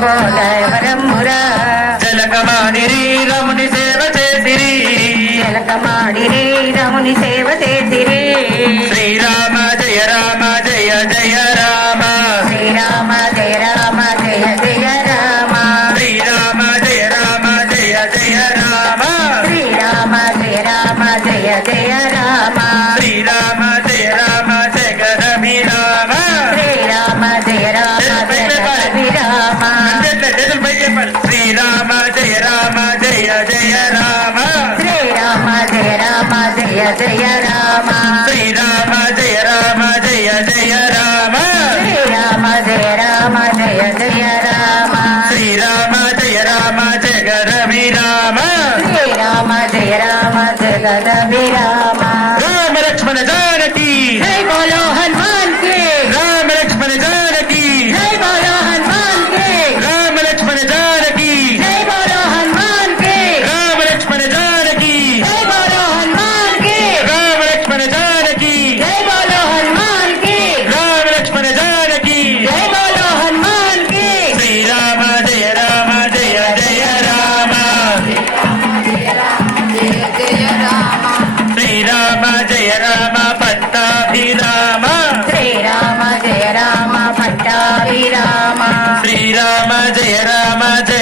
గోదావరమ్మురా జలకమాడిరి రముని సేవ చేసిరి జలకమాడిరి రముని సేవ చేసిరి శ్రీరామ జయ రామ జయ జయ రామ శ్రీరామ జయ రామ జయ జయ రామ శ్రీరామ జయ రామ జయ జయ రామ శ్రీరామ జయ రామ జయ జయ రామ శ్రీరామ జయ రామ జగదభిరామ శ్రీరామ జయ రామ జగదభిరామ శ్రీరామ జయ రామ జయ జయ రామ శ్రీరామ జయ రామ జయ జయ రామ శ్రీరామ జయ రామ జయ జయ రామ శ్రీరామ జయ రామ జయ జయ రామ శ్రీరామ జయ రామ జగదభిరామ శ్రీరామ జయ రామ జగదభిరామ రామ లక్ష్మణ జానకి జై బోలో హనుమాన్ కి రామ లక్ష్మణ జానకి జై బోలో హనుమాన్ కి రామ లక్ష్మణ జానకి జై బోలో హనుమాన్ కి రామ లక్ష్మణ జానకి జై బోలో హనుమాన్ కి రామ లక్ష్మణ జానకి జై బోలో హనుమాన్ కి రామ లక్ష్మణ జానకి జై బోలో హనుమాన్ కి శ్రీరామ జయ రామ జయ జయ రామ శ్రీరామ జయ రామ పట్టాభిరామ శ్రీరామ జయ రామ పట్టాభిరామ శ్రీరామ జయ రామ జయ